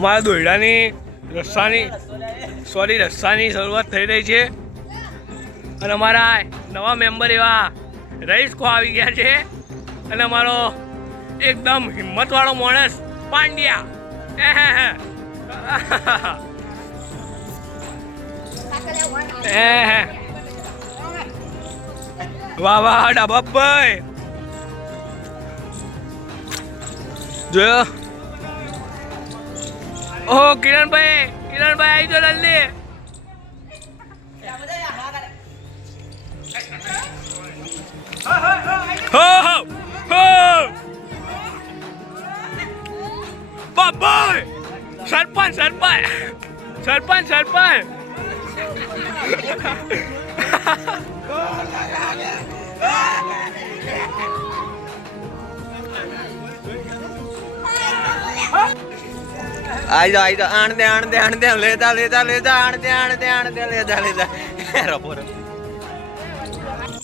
અમારા દોયડાની રસ્સાની શરૂઆત થઈ રહી છે અને અમારા નવા મેમ્બર એવા રઈસ કો આવી ગયા છે અને અમારો એકદમ હિંમતવાળો માણસ પાંડ્યા વાહ વાહ ડાબાભાઈ જોયો ઓહો કિરણભાઈ આવી જો જલ્દી હો હો હો બાબાઈ સરપંચ आई जाओ आण दे लेता रपो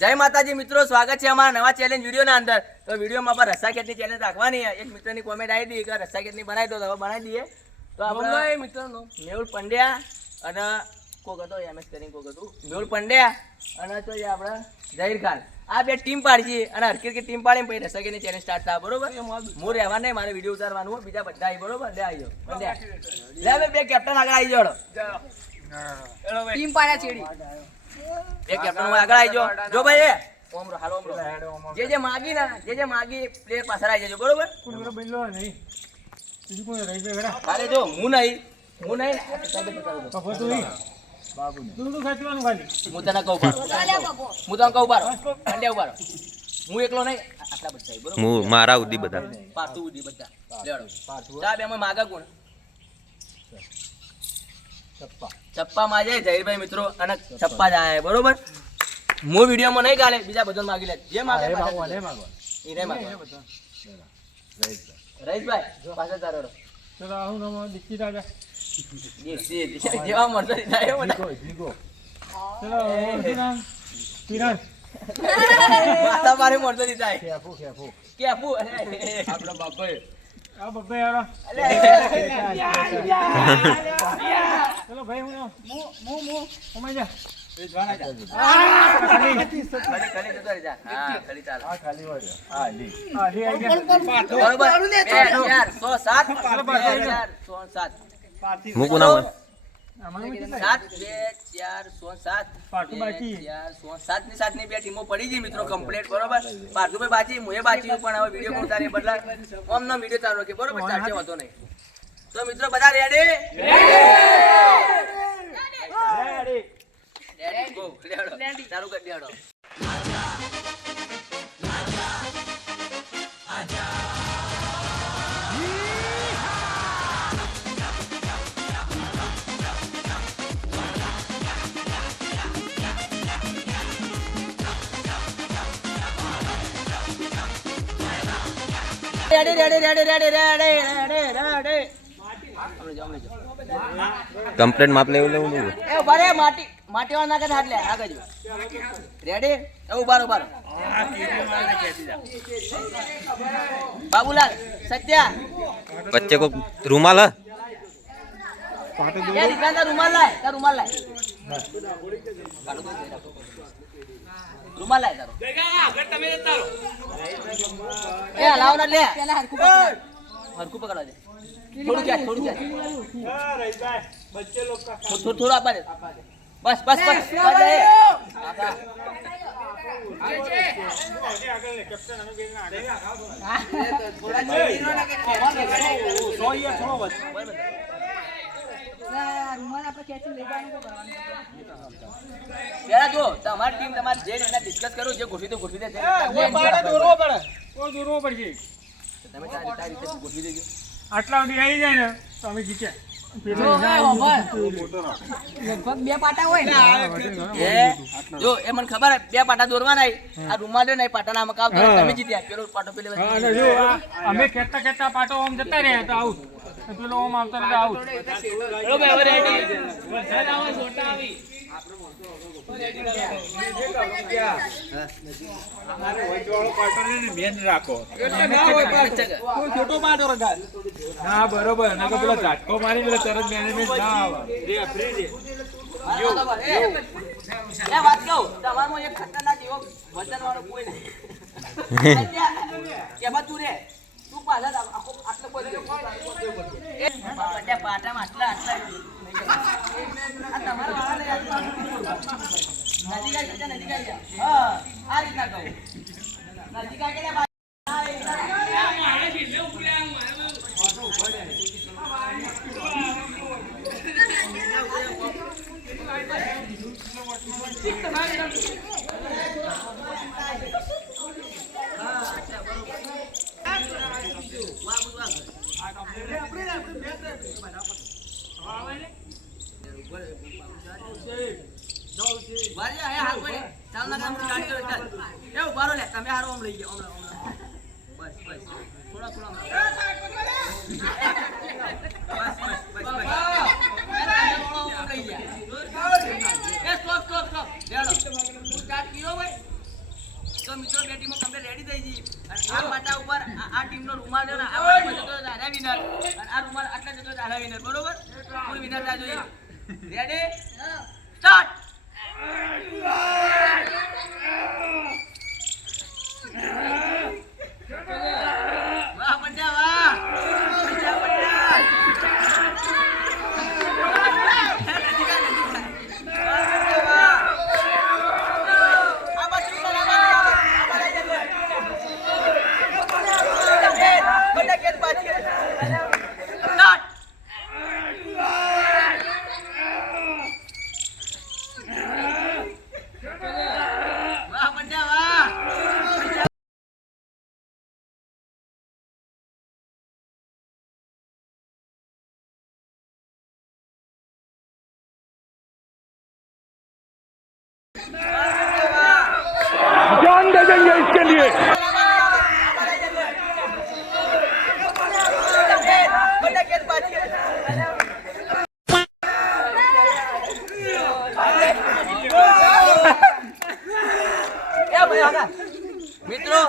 जय माताजी मित्रों, स्वागत है हमारा नवा चैलेंज वीडियो ना अंदर। तो वीडियो में अपन रस्सा खेत चैलेंज रखवानी है। एक मित्र ने कमेंट आई थी कि रस्सा खेत बनाई दो, तो बनाई दिए। तो આપણે મિત્રોનો મેહુલ પંડ્યા અને કોક હતો એમએસ કરીને કોક હતું મેહુલ પંડ્યા અને તો એ આપણા ઝહીર ખાન આ બે ટીમ પાડી અને હરકીર की ટીમ પાડીને પછી રસ્સા ખેતની ચેલેન્જ સ્ટાર્ટ થાય બરોબર। હું રહેવા નહીં, મારે વિડીયો ઉતારવાનું હોય, બીજા બધા આવી બરોબર। લે આવી જાઓ પંડ્યા, લે બે કેપ્ટન આગળ આવી જાઓ, ટીમ પાડ્યા છેડી બે કેપ્ટન આગળ આવી જાઓ। જો ભાઈ ઓમરો હાલો ઓમરો જે માગી પ્લેયર પાછળ આવી જજો બરોબર। અરે જો હું નહીં હું તને કહું પારો પંડ્યા ઉભારો, હું એકલો નહીં આટલા બધા બરોબર, હું મારા ઉદી બધા પાતું ઉડી બધા લેડો ચા બે માં માગા કોણ ચપ્પા માં જાય ઝહીરભાઈ મિત્રો અને ચપ્પા જાય બરોબર। હું વિડીયો માં નહીં ગાલે, બીજા બધા માગી લે જે માગે એ નહીં માગે। રઈસભાઈ પાછળ તારો ચલો હું નમો દીક્ષિત રાજા જેવા મળતો થાય મને ચલો નામ કિરણ માતા મારે મળતો થાય કેફુ આપણો બાપભાઈ આ બાપભાઈ આરો ચલો ભાઈ હું કમાઈ જા મૂકું ના હોય 7 ની બે ટીમો પડી ગઈ મિત્રો કમ્પ્લીટ બરોબર। પાર્થુભાઈ બાજી મુએ બાજી પણ હવે વિડીયો ઉતારે બદલા ઓમ નો વિડીયો ચાલુ કે બરોબર ચાલશે વાંધો નહીં। તો મિત્રો બધા રેડી ગો લેડો ચાલુ કરી દેડો। રેડી કમ્પ્લીટ માપ લેવું એ ઉભા માટી વાળા નાખે હાથ લે આગળ રેડી ઉભા બાબુલાલ સત્યા બચ્ચે કો રૂમાલ રૂમાલ લાય રૂમાલ લાય તારો એ લાવ ના લે પેલા હરકુ પકડવા દે થોડું આપવા દે બસ જો તમારી ટીમ તમારે જે રીતના ડિસ્કસ કરો જે ગોઠવી દો ગોઠવી દે દોરવો પડશે તમે તારી રીતે ગોઠવી દેજો। આટલા સુધી આવી જાય ને તો અમે જીત્યા। લગભગ બે પાટા હોય જો એ મને ખબર હે બે પાટા દોરવાના આ રૂમાલ ને પાટાના મકાવ તમે જીત્યા પેલો પાટો પેલે જો અમે કેતા પાટો ઓમ જતા રહ્યા તો આઉટ પેલો ઓમ આવતો રહે આઉટ ચલો ભાઈ હવે રેડી વરસાદ આવે છોટા આવી હા બરોબર ના તો પેલો ઝાટકો મારી એટલે તરત મેનેજમેન્ટ ના આવે એ વાત કહું તમારમાં એક ખતરનાક એવો વજનવાળો કોઈ નહીં કે બા તું રે તું પાછળ આખો આટલો કોઈ એ બધા પાટામાં આટલા આટલા આ તમારા વાળાને યાદ નજીક આવી ગયા નજીક આવી ગયા હા આ રીતના કહું નજીક આવી ગયા તો મિત્રો બે ટીમો કમ્પ્લીટ રેડી થઈ ગઈ અને આ પાટા ઉપર આ ટીમનો રૂમાલ છે ને આ પાટા જતો આના વિનર અને આ રૂમાલ આટલા જતો આના વિનર બરોબર કોઈ વિનર થાય જોઈએ રેડી સ્ટાર્ટ વાહ પંડ્યા વાહ પંડ્યા जान दे देंगे इसके लिए મિત્રો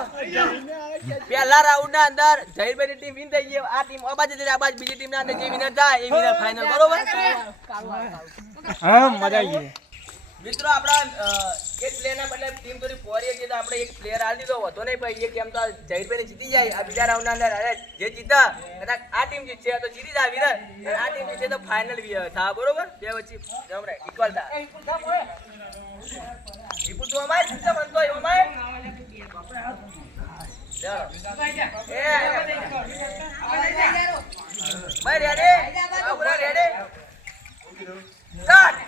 પહેલા રાઉન્ડ ના અંદર જહીરભાઈ ની ટીમ વિન થઈ ગઈ આ ટીમ અબાજ છે આ બાજ બીજી ટીમ ના અંદર જે વિનર થાય એ વિનર ફાઇનલ બરોબર હા મજા આવી ગઈ મિત્રો આપડા એક પ્લેયર ના બદલે ટીમ થોડી પોરી હતી તો આપણે એક પ્લેયર આલી દીધો હતો નહીં ભાઈ એક કેમ તો જહીરભાઈ ને જીતી જાય આ બીજા રાઉન્ડ ના અંદર અરે જે જીતા કદાચ આ ટીમ જીતશે તો જીતી જાય વિનર અને આ ટીમ જીતશે તો ફાઇનલ થા બરોબર બે વચ્ચે જમરે ઇક્વલ થા વિપુલ તો અમાય સિસ્ટમ બનતો અમાય ચાલો એ ભાઈ રેડી પૂરા રેડી સ્ટાર્ટ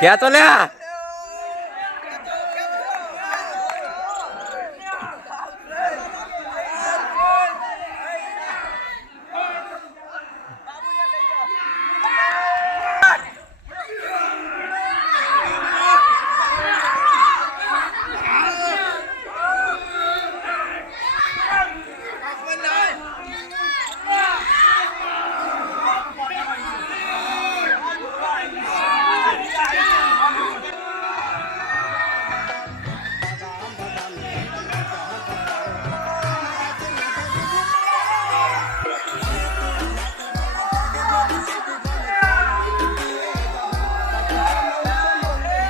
क्या तो ले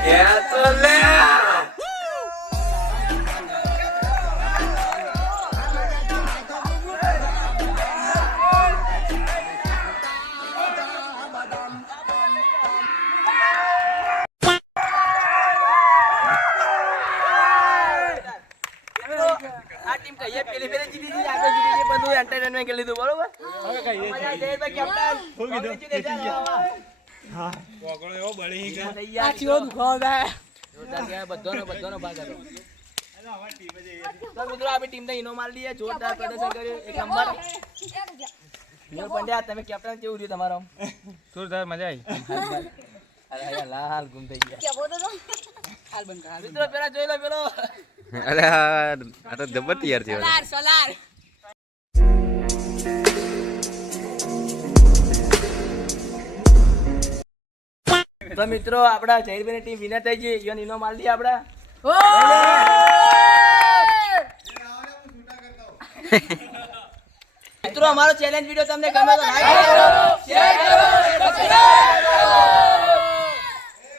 क्या तो ले આ ટીમ કહીએ પેલી ફેરે જીતી ગઈ આગળ જીતી ગઈ બધું એન્ટરટેનમેન્ટ કરી લીધું બરોબર હવે કહીએ મજા આવી ભાઈ કેપ્ટન કોંગ્રેચ્યુલેશન હા વગળો એવો બળી ગયો આ ચીરો દુખાવો થાય જોરદાર કે બધોનો ભાગ હતો તો મિત્રો આપણી ટીમને ઇનો માલ દઈએ જોરદાર પ્રદર્શન કર્યું એક નંબર મેહુલ પંડ્યા તમે કેપ્ટન કેવું રહ્યું તમારો જોરદાર મજા આવી અરે યાર લાલ ગુમ થઈ ગયા क्या बोलते तुम हाल बंद कर મિત્રો પેલા જોઈ લો પેલો અરે આ તો જબર તૈયાર થયો सोलार सोलार તો મિત્રો આપડા જહીરભાઈની ટીમ વિનર થઈ ગઈ ઈવન ઇનો માલ દઈએ આપડા મિત્રો અમારો ચેલેન્જ વિડિયો તમને ગમે તો લાઈક કરો શેર કરો સબસ્ક્રાઇબ કરો